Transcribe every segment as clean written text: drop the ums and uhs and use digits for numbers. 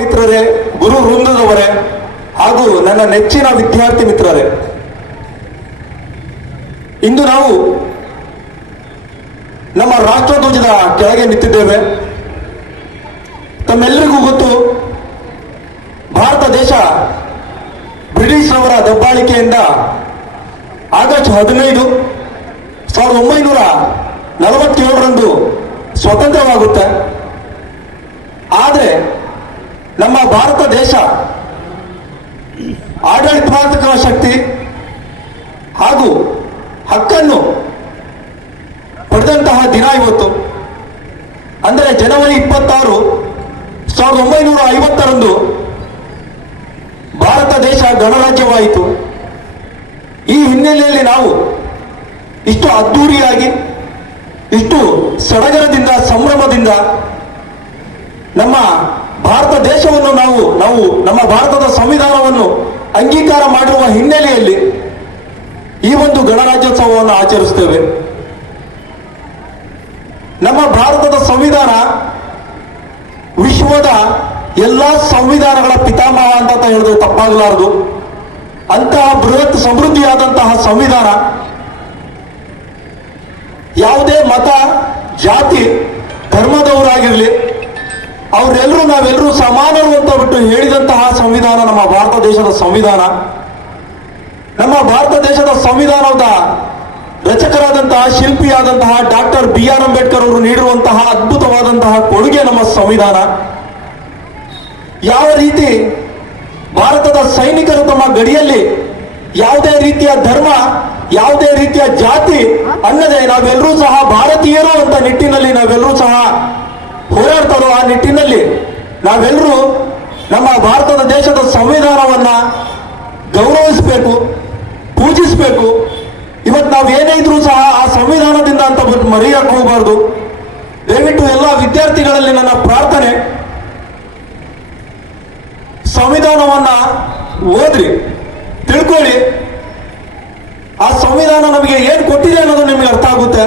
ಮಿತ್ರರೇ, ಗುರು ವೃಂದದವರೇ ಹಾಗೂ ನನ್ನ ನೆಚ್ಚಿನ ವಿದ್ಯಾರ್ಥಿ ಮಿತ್ರರೇ, ಇಂದು ನಾವು ನಮ್ಮ ರಾಷ್ಟ್ರಧ್ವಜದ ಕೆಳಗೆ ನಿಂತಿದ್ದೇವೆ. ತಮ್ಮೆಲ್ಲರಿಗೂ ಗೊತ್ತು, ಭಾರತ ದೇಶ ಬ್ರಿಟಿಷ್ ಅವರ ದಬ್ಬಾಳಿಕೆಯಿಂದ ಆಗಸ್ಟ್ 15, 1947ರಂದು ಸ್ವತಂತ್ರವಾಗುತ್ತೆ. ಆದರೆ ನಮ್ಮ ಭಾರತ ದೇಶ ಆಡಳಿತಾತ್ಮಕ ಶಕ್ತಿ ಹಾಗೂ ಹಕ್ಕನ್ನು ಪಡೆದಂತಹ ದಿನ ಇವತ್ತು. ಅಂದರೆ ಜನವರಿ 26, 1950ರಂದು ಭಾರತ ದೇಶ ಗಣರಾಜ್ಯವಾಯಿತು. ಈ ಹಿನ್ನೆಲೆಯಲ್ಲಿ ನಾವು ಇಷ್ಟು ಅದ್ದೂರಿಯಾಗಿ, ಇಷ್ಟು ಸಡಗರದಿಂದ, ಸಂಭ್ರಮದಿಂದ ನಮ್ಮ ಭಾರತ ದೇಶವನ್ನು ನಾವು ನಮ್ಮ ಭಾರತದ ಸಂವಿಧಾನವನ್ನು ಅಂಗೀಕಾರ ಮಾಡಿರುವ ಹಿನ್ನೆಲೆಯಲ್ಲಿ ಈ ಒಂದು ಗಣರಾಜ್ಯೋತ್ಸವವನ್ನು ಆಚರಿಸ್ತೇವೆ. ನಮ್ಮ ಭಾರತದ ಸಂವಿಧಾನ ವಿಶ್ವದ ಎಲ್ಲಾ ಸಂವಿಧಾನಗಳ ಪಿತಾಮಹ ಅಂತ ಹೇಳಿದ್ರೆ ತಪ್ಪಾಗಲಾರದು. ಅಂತಹ ಬೃಹತ್ ಸಮೃದ್ಧಿಯಾದಂತಹ ಸಂವಿಧಾನ ಯಾವುದೇ ಮತ, ಜಾತಿ, ಧರ್ಮದವರಾಗಿರಲಿ ಅವರೆಲ್ಲರೂ ನಾವೆಲ್ಲರೂ ಸಮಾನರು ಅಂತ ಬಿಟ್ಟು ಹೇಳಿದಂತಹ ಸಂವಿಧಾನ ನಮ್ಮ ಭಾರತ ದೇಶದ ಸಂವಿಧಾನ. ನಮ್ಮ ಭಾರತ ದೇಶದ ಸಂವಿಧಾನದ ರಚಕರಾದಂತಹ, ಶಿಲ್ಪಿಯಾದಂತಹ ಡಾಕ್ಟರ್ BR ಅಂಬೇಡ್ಕರ್ ಅವರು ನೀಡಿರುವಂತಹ ಅದ್ಭುತವಾದಂತಹ ಕೊಡುಗೆ ನಮ್ಮ ಸಂವಿಧಾನ. ಯಾವ ರೀತಿ ಭಾರತದ ಸೈನಿಕರು ತಮ್ಮ ಗಡಿಯಲ್ಲಿ ಯಾವುದೇ ರೀತಿಯ ಧರ್ಮ, ಯಾವುದೇ ರೀತಿಯ ಜಾತಿ ಅನ್ನದೇ ನಾವೆಲ್ಲರೂ ಸಹ ಭಾರತೀಯರು ಅಂತ ನಿಟ್ಟಿನಲ್ಲಿ ನಾವೆಲ್ಲರೂ ಸಹ ಹೋರಾಡ್ತಾರೋ, ಆ ನಿಟ್ಟಿನಲ್ಲಿ ನಾವೆಲ್ಲರೂ ನಮ್ಮ ಭಾರತದ ದೇಶದ ಸಂವಿಧಾನವನ್ನ ಗೌರವಿಸಬೇಕು, ಪೂಜಿಸಬೇಕು. ಇವತ್ತು ನಾವು ಏನೇ ಇದ್ರೂ ಸಹ ಆ ಸಂವಿಧಾನದಿಂದ ಅಂತ ಮರೆಯಕ್ಕೆ ಹೋಗಬಾರ್ದು. ದಯವಿಟ್ಟು ಎಲ್ಲ ವಿದ್ಯಾರ್ಥಿಗಳಲ್ಲಿ ನನ್ನ ಪ್ರಾರ್ಥನೆ, ಸಂವಿಧಾನವನ್ನ ಓದ್ರಿ, ತಿಳ್ಕೊಳ್ಳಿ. ಆ ಸಂವಿಧಾನ ನಮಗೆ ಏನ್ ಕೊಟ್ಟಿದೆ ಅನ್ನೋದು ನಿಮಗೆ ಅರ್ಥ ಆಗುತ್ತೆ.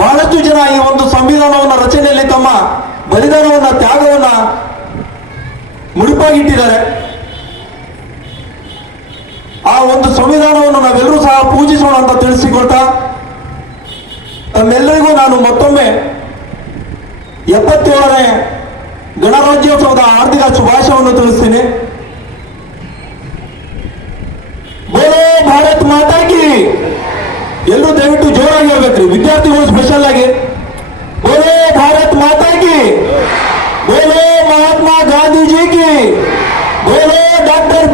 ಬಹಳಷ್ಟು ಜನ ಈ ಒಂದು ಸಂವಿಧಾನವನ್ನ ರಚನೆಯಲ್ಲಿ ತಮ್ಮ ಬಲಿದಾನವನ್ನ, ತ್ಯಾಗವನ್ನ ಮುಡಿಪಾಗಿಟ್ಟಿದ್ದಾರೆ. ಆ ಒಂದು ಸಂವಿಧಾನವನ್ನು ನಾವೆಲ್ಲರೂ ಸಹ ಪೂಜಿಸೋಣ ಅಂತ ತಿಳಿಸಿಕೊಳ್ತಾ, ತಮ್ಮೆಲ್ಲರಿಗೂ ನಾನು ಮತ್ತೊಮ್ಮೆ 77ನೇ ಗಣರಾಜ್ಯೋತ್ಸವದ ಹಾರ್ದಿಕ ಶುಭಾಶಯವನ್ನು ತಿಳಿಸ್ತೀನಿ. ಬೋಲೋ ಭಾರತ್ ಮಾತಾ ಕಿ. ಎಲ್ಲರೂ ದಯವಿಟ್ಟು ಜೋರಾಗಿ ಹೇಳ್ಬೇಕ್ರಿ, ವಿದ್ಯಾರ್ಥಿಗಳು ಸ್ಪೆಷಲ್ ಆಗಿ. ಬೋಲೋ ಭಾರತ್ ಮಾತಾ ಕಿ, ಬೋಲೋ ಮಹಾತ್ಮ ಗಾಂಧೀಜಿ ಕಿ, ಬೋಲೋ ಡಾಕ್ಟರ್